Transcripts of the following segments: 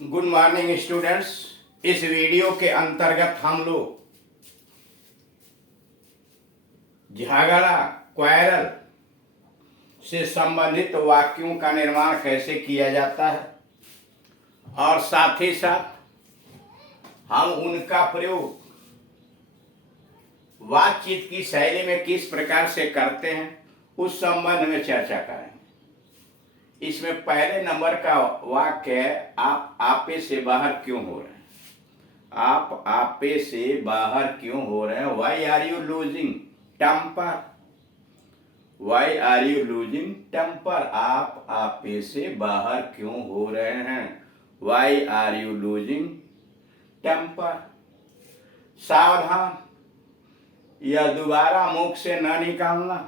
Good morning students. इस video के अंतर्गत हम लोग झगड़ा क्वारल से संबंधित वाक्यों का निर्माण कैसे किया जाता है और साथ ही साथ हम उनका प्रयोग बातचीत की शैली में किस प्रकार से करते हैं उस संबंध में चर्चा करेंगे। इसमें पहले नंबर का वाक्य है, आप आपे से बाहर क्यों हो रहे हैं। आप आपे से बाहर क्यों हो रहे हैं। Why are you losing temper. Why are you losing temper. आप आपे से बाहर क्यों हो रहे हैं। Why are you losing temper. सावधान, यह दोबारा मुख से न निकालना।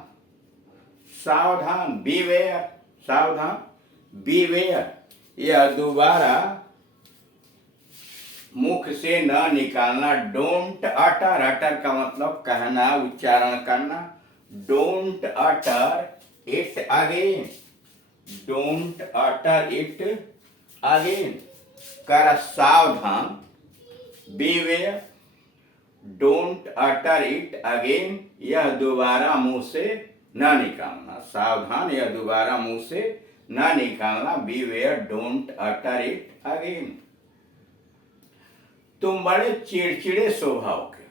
सावधान, बीवेयर। सावधान, बीवेयर, यह दोबारा मुख से न निकालना। डोंट अटर। अटर का मतलब कहना, उच्चारण करना। Don't utter it again. Don't utter it again. कर सावधान, beware, don't utter it again, यह दोबारा मुंह से न निकालना। सावधान, यह दोबारा मुंह से न निकालना। Beware, don't utter it again. तुम बड़े चिड़चिड़े स्वभाव के।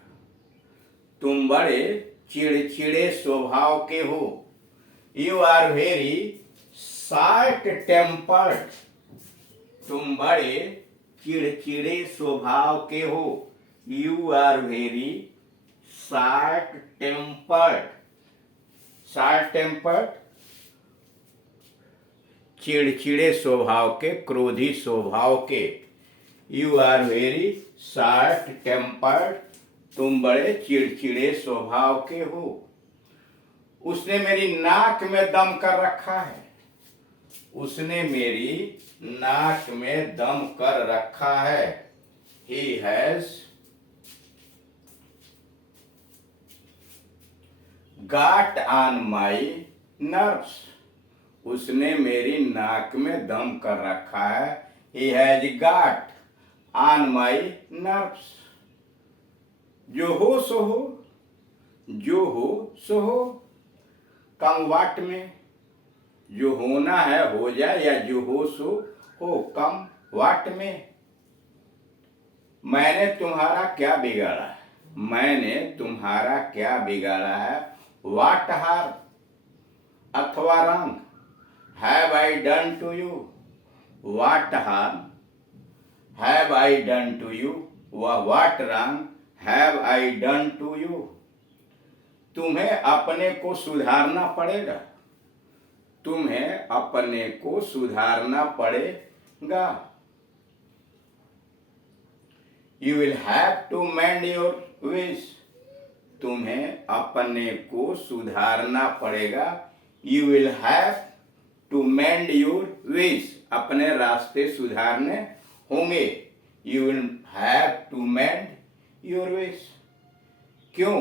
तुम बड़े चिड़चिड़े स्वभाव के हो। You are very short tempered. तुम बड़े चिड़चिड़े स्वभाव के हो। You are very short tempered. Short tempered, चिड़चिड़े स्वभाव के, क्रोधी स्वभाव के। You are very short tempered. तुम बड़े चिड़चिड़े स्वभाव के हो। उसने मेरी नाक में दम कर रखा है। उसने मेरी नाक में दम कर रखा है। He has got on my nerves। उसने मेरी नाक में दम कर रखा है। He has got on my nerves। जो हो सो हो, जो हो सो हो। कम वाट में, जो होना है हो जाए, या जो हो सो हो। कम वाट में। मैंने तुम्हारा क्या बिगाड़ा है। मैंने तुम्हारा क्या बिगाड़ा है। वाट हार अथवा wrong have I done to you. What harm have I done to you, व what wrong have I done to you. तुम्हें अपने को सुधारना पड़ेगा। तुम्हें अपने को सुधारना पड़ेगा। You will have to mend your ways। तुम्हें अपने को सुधारना पड़ेगा। You will have to mend your ways। अपने रास्ते सुधारने होंगे। You will have to mend your ways। क्यों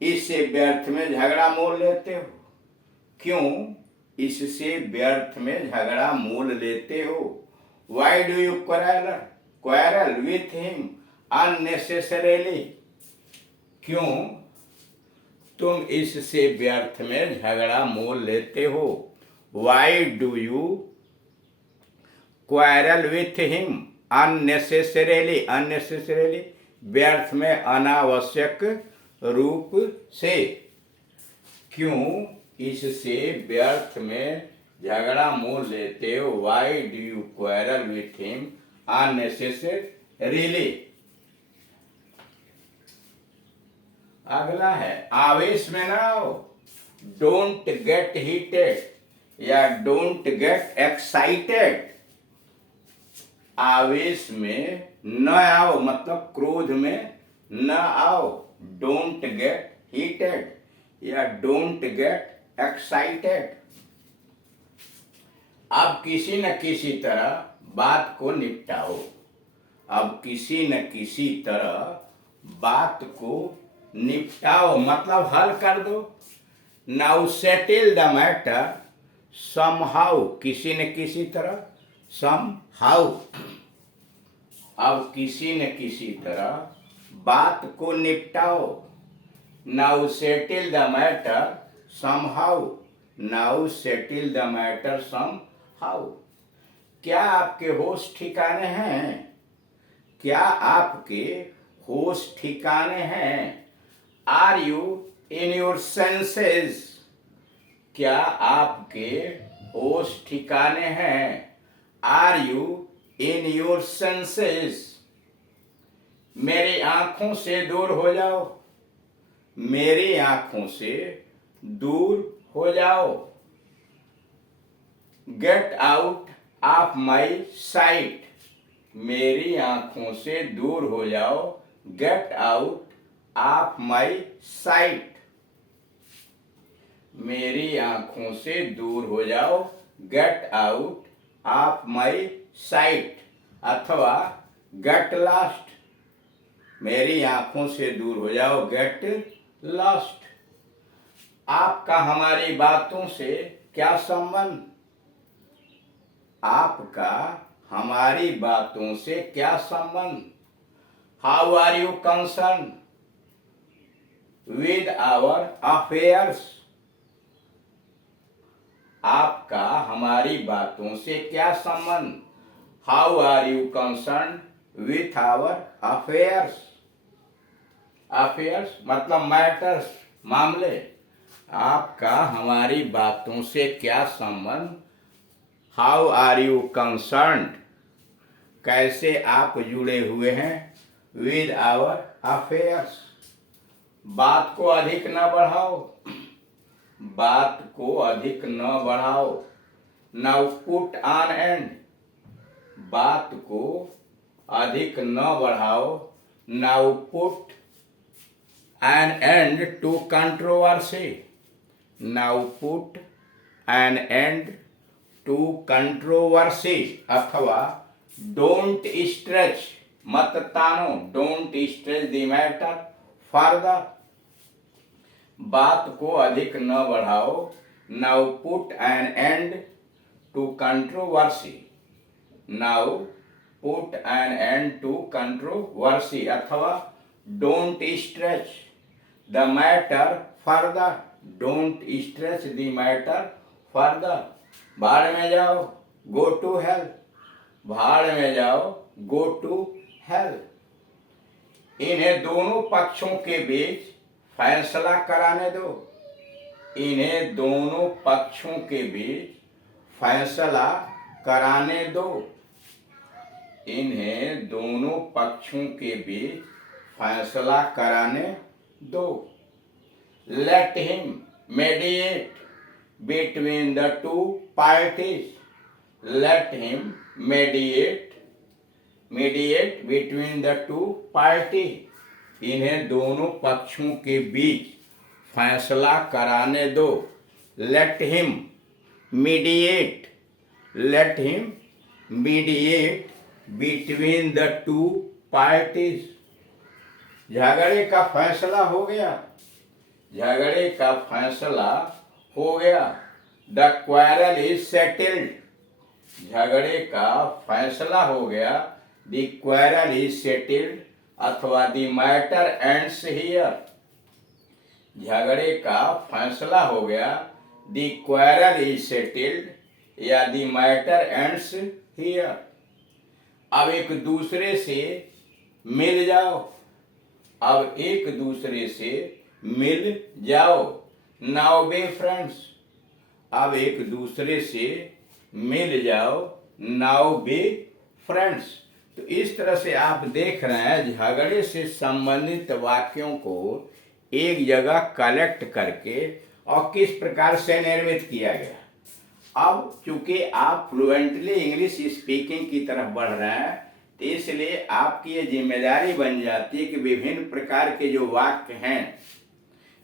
इससे व्यर्थ में झगड़ा मोल लेते हो। क्यों इससे व्यर्थ में झगड़ा मोल लेते हो। Why do you quarrel with him unnecessarily। क्यों तुम इससे व्यर्थ में झगड़ा मोल लेते हो। Why do you quarrel with him unnecessarily। unnecessarily व्यर्थ में, अनावश्यक रूप से। क्यों इससे व्यर्थ में झगड़ा मोल लेते हो। Why do you quarrel with him unnecessarily। अगला है, आवेश में ना आओ। डोंट गेट हीटेड या डोंट गेट एक्साइटेड। आवेश में न आओ मतलब क्रोध में न आओ। डोंट गेट हीटेड या डोंट गेट एक्साइटेड। अब किसी न किसी तरह बात को निपटाओ। अब किसी न किसी तरह बात को निपटाओ मतलब हल कर दो। Now settle the matter somehow. किसी न किसी तरह सम हाउ। अब किसी न किसी तरह बात को निपटाओ। Now settle the matter somehow. Now settle the matter somehow. क्या आपके होश ठिकाने हैं? क्या आपके होश ठिकाने हैं? Are you in your senses? क्या आपके होश ठिकाने हैं? Are you in your senses? मेरी आंखों से दूर हो जाओ। मेरी आंखों से दूर हो जाओ। Get out of my site. मेरी आंखों से दूर हो जाओ। Get out of my site. मेरी आंखों से दूर हो जाओ। Get out of my site. अथवा गेट लॉस्ट। मेरी आंखों से दूर हो जाओ। Get lost. आपका हमारी बातों से क्या संबंध? आपका हमारी बातों से क्या संबंध? How are you concern with our affairs? आपका हमारी बातों से क्या संबंध? How are you concern with our affairs? Affairs मतलब मैटर्स, मामले। आपका हमारी बातों से क्या संबंध? How are you concerned? कैसे आप जुड़े हुए हैं? With our affairs. बात को अधिक न बढ़ाओ। बात को अधिक न बढ़ाओ। Now put on end. बात को अधिक न बढ़ाओ। Now put an end to controversy. Now put an end to controversy. अथवा डोंट स्ट्रेच, मत तानो। Don't stretch the matter further. बात को अधिक न बढ़ाओ। Now put an end to controversy. Now put an end to controversy. अथवा don't stretch the matter further. Don't stretch the matter further. भाड़ में जाओ, गो टू हेल। भाड़ में जाओ, गो टू हेल। इन्हें दोनों पक्षों के बीच फैसला कराने दो। इन्हें दोनों पक्षों के बीच फैसला कराने दो। इन्हें दोनों पक्षों के बीच फैसला कराने दो। Let him mediate between the two parties. Let him mediate between the two party. इन्हें दोनों पक्षों के बीच फैसला कराने दो। Let him mediate. Let him mediate between the two parties. झगड़े का फैसला हो गया। झगड़े का फैसला हो गया। The quarrel is settled. झगड़े का फैसला हो गया। द क्वारल इज सेटल्ड अथवा द मैटर एंड्स हियर। झगड़े का फैसला हो गया। द क्वारल इज सेटल्ड या द मैटर एंड्स हियर। अब एक दूसरे से मिल जाओ। अब एक दूसरे से मिल जाओ। Now be friends. अब एक दूसरे से मिल जाओ। Now be friends. तो इस तरह से आप देख रहे हैं झगड़े से संबंधित वाक्यों को एक जगह कलेक्ट करके और किस प्रकार से निर्मित किया गया। अब चूंकि आप फ्लुएंटली इंग्लिश स्पीकिंग की तरफ बढ़ रहे हैं तो इसलिए आपकी ये जिम्मेदारी बन जाती है कि विभिन्न प्रकार के जो वाक्य हैं,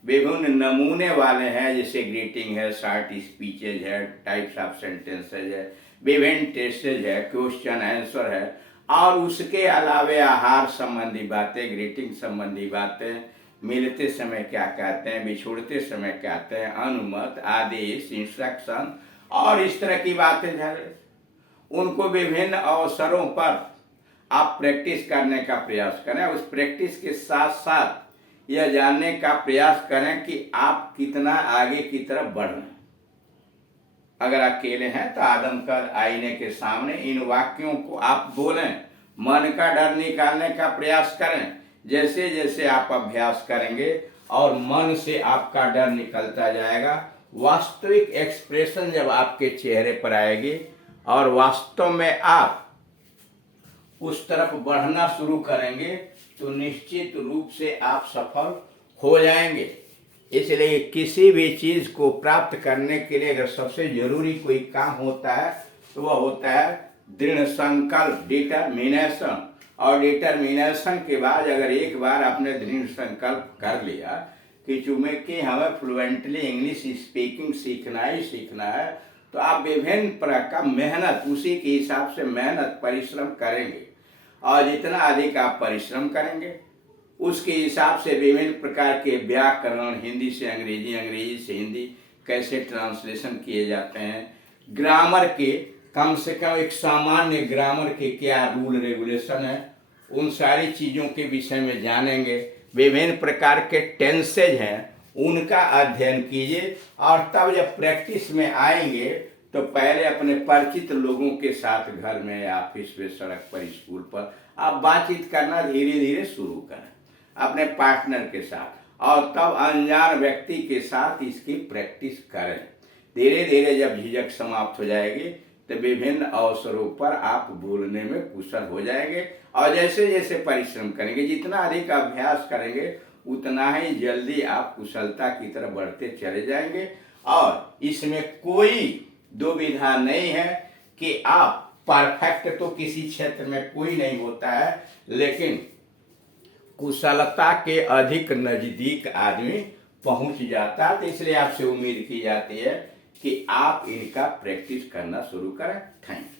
विभिन्न नमूने वाले हैं, जैसे ग्रीटिंग है, शॉर्ट स्पीचेज है, टाइप्स ऑफ सेंटेंसेज है, विभिन्न टेस्टेज है, क्वेश्चन आंसर है, और उसके अलावे आहार संबंधी बातें, ग्रीटिंग संबंधी बातें, मिलते समय क्या कहते हैं, बिछुड़ते समय क्या कहते हैं, अनुमत, आदेश, इंस्ट्रक्शन और इस तरह की बातें झगड़े। उनको विभिन्न अवसरों पर आप प्रैक्टिस करने का प्रयास करें। उस प्रैक्टिस के साथ साथ यह जानने का प्रयास करें कि आप कितना आगे की तरफ बढ़ रहे हैं। अगर अकेले हैं तो आदमकद आईने के सामने इन वाक्यों को आप बोलें, मन का डर निकालने का प्रयास करें। जैसे जैसे आप अभ्यास करेंगे और मन से आपका डर निकलता जाएगा, वास्तविक एक्सप्रेशन जब आपके चेहरे पर आएगी और वास्तव में आप उस तरफ बढ़ना शुरू करेंगे तो निश्चित रूप से आप सफल हो जाएंगे। इसलिए किसी भी चीज को प्राप्त करने के लिए अगर सबसे जरूरी कोई काम होता है तो वह होता है दृढ़ संकल्प, डिटर्मिनेशन। और डिटर्मिनेशन के बाद अगर एक बार आपने दृढ़ संकल्प कर लिया कि चूंकि हमें फ्लुएंटली इंग्लिश स्पीकिंग सीखना ही सीखना है, तो आप विभिन्न प्रकार का मेहनत उसी के हिसाब से मेहनत परिश्रम करेंगे। और जितना अधिक आप परिश्रम करेंगे उसके हिसाब से विभिन्न प्रकार के व्याकरण, हिंदी से अंग्रेजी, अंग्रेजी से हिंदी कैसे ट्रांसलेशन किए जाते हैं, ग्रामर के कम से कम एक सामान्य ग्रामर के क्या रूल रेगुलेशन है, उन सारी चीज़ों के विषय में जानेंगे। विभिन्न प्रकार के टेंसेज हैं उनका अध्ययन कीजिए। और तब जब प्रैक्टिस में आएंगे तो पहले अपने परिचित लोगों के साथ घर में, ऑफिस में, सड़क पर, स्कूल पर आप बातचीत करना धीरे धीरे शुरू करें अपने पार्टनर के साथ, और तब अनजान व्यक्ति के साथ इसकी प्रैक्टिस करें। धीरे धीरे जब झिझक समाप्त हो जाएगी तो विभिन्न अवसरों पर आप बोलने में कुशल हो जाएंगे। और जैसे जैसे परिश्रम करेंगे, जितना अधिक अभ्यास करेंगे, उतना ही जल्दी आप कुशलता की तरफ बढ़ते चले जाएंगे। और इसमें कोई दुविधा नहीं है कि आप परफेक्ट तो किसी क्षेत्र में कोई नहीं होता है, लेकिन कुशलता के अधिक नजदीक आदमी पहुंच जाता है। तो इसलिए आपसे उम्मीद की जाती है कि आप इनका प्रैक्टिस करना शुरू करें। Thank you.